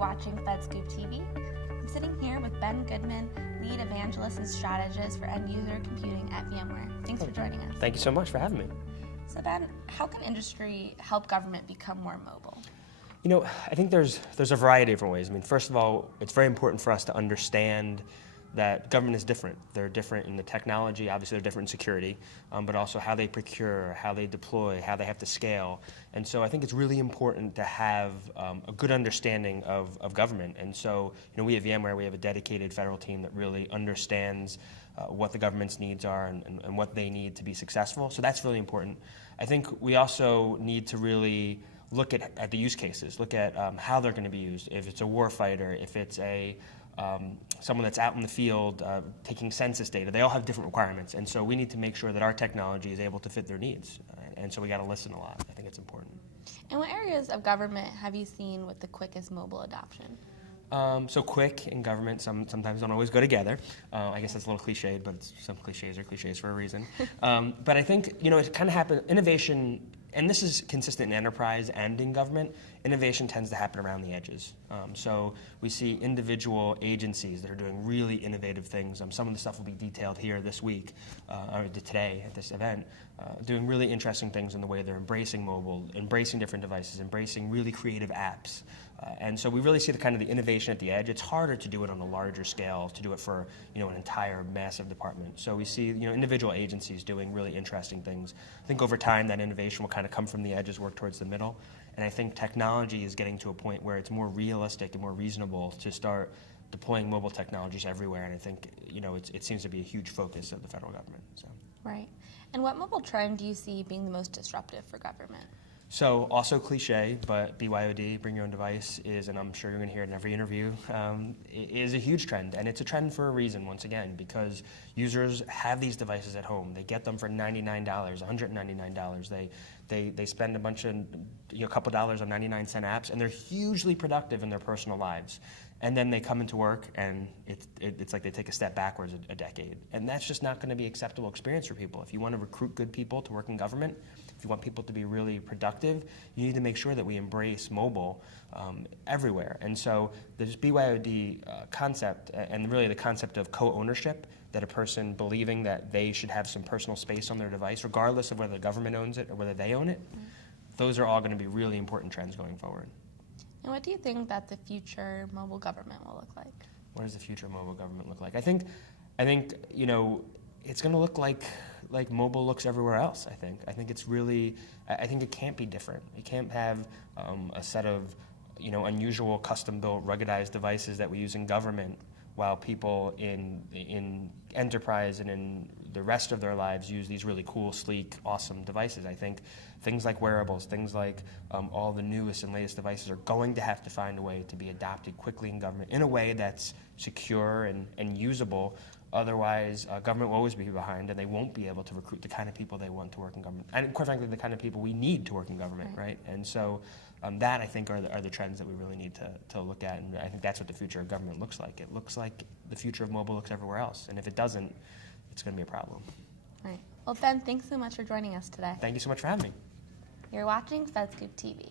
watching FedScoopTV. I'm sitting here with Ben Goodman, lead evangelist and strategist for end-user computing at VMware. Thanks for joining us. Thank you so much for having me. So Ben, how can industry help government become more mobile? You know, I think there's a variety of different ways. I mean, first of all, it's very important for us to understand that government is different. They're different in the technology, obviously they're different in security, but also how they procure, how they deploy, how they have to scale. And so I think it's really important to have a good understanding of government. And so, you know, we at VMware, we have a dedicated federal team that really understands what the government's needs are and what they need to be successful. So that's really important. I think we also need to really look at the use cases, look at how they're going to be used. If it's a warfighter, if it's someone that's out in the field taking census data, they all have different requirements. And so we need to make sure that our technology is able to fit their needs. And so we got to listen a lot. I think it's important. And what areas of government have you seen with the quickest mobile adoption? So quick and government sometimes don't always go together. I guess that's a little cliched, but some cliches are cliches for a reason. But I think, you know, it kind of happened, innovation, and this is consistent in enterprise and in government, innovation tends to happen around the edges. So we see individual agencies that are doing really innovative things. Some of the stuff will be detailed here this week, or today at this event, doing really interesting things in the way they're embracing mobile, embracing different devices, embracing really creative apps. And so we really see the kind of the innovation at the edge. It's harder to do it on a larger scale, to do it for, you know, an entire massive department. So we see, you know, individual agencies doing really interesting things. I think over time that innovation will kind of come from the edges, work towards the middle. And I think technology is getting to a point where it's more realistic and more reasonable to start deploying mobile technologies everywhere. And I think, you know, it seems to be a huge focus of the federal government. So. Right. And what mobile trend do you see being the most disruptive for government? So also cliche, but BYOD, bring your own device, is, and I'm sure you're going to hear it in every interview, is a huge trend. And it's a trend for a reason, once again, because users have these devices at home. They get them for $99, $199. They spend a bunch of, a couple dollars on 99-cent apps, and they're hugely productive in their personal lives. And then they come into work, and it's like they take a step backwards a decade. And that's just not going to be an acceptable experience for people. If you want to recruit good people to work in government, if you want people to be really productive, you need to make sure that we embrace mobile everywhere. And so this BYOD concept, and really the concept of co-ownership, that a person believing that they should have some personal space on their device, regardless of whether the government owns it or whether they own it, those are all going to be really important trends going forward. And what do you think that the future mobile government will look like? What does the future mobile government look like? I think, you know, it's going to look like mobile looks everywhere else. I think it's really, I think it can't be different. You can't have a set of, you know, unusual custom-built ruggedized devices that we use in government while people in enterprise and in the rest of their lives use these really cool, sleek, awesome devices. I think things like wearables, things like all the newest and latest devices are going to have to find a way to be adopted quickly in government in a way that's secure and usable. Otherwise, government will always be behind, and they won't be able to recruit the kind of people they want to work in government. And quite frankly, the kind of people we need to work in government, right? And so that, I think, are the trends that we really need to look at. And I think that's what the future of government looks like. It looks like the future of mobile looks everywhere else. And if it doesn't, it's going to be a problem. Right. Well, Ben, thanks so much for joining us today. Thank you so much for having me. You're watching FedScoopTV.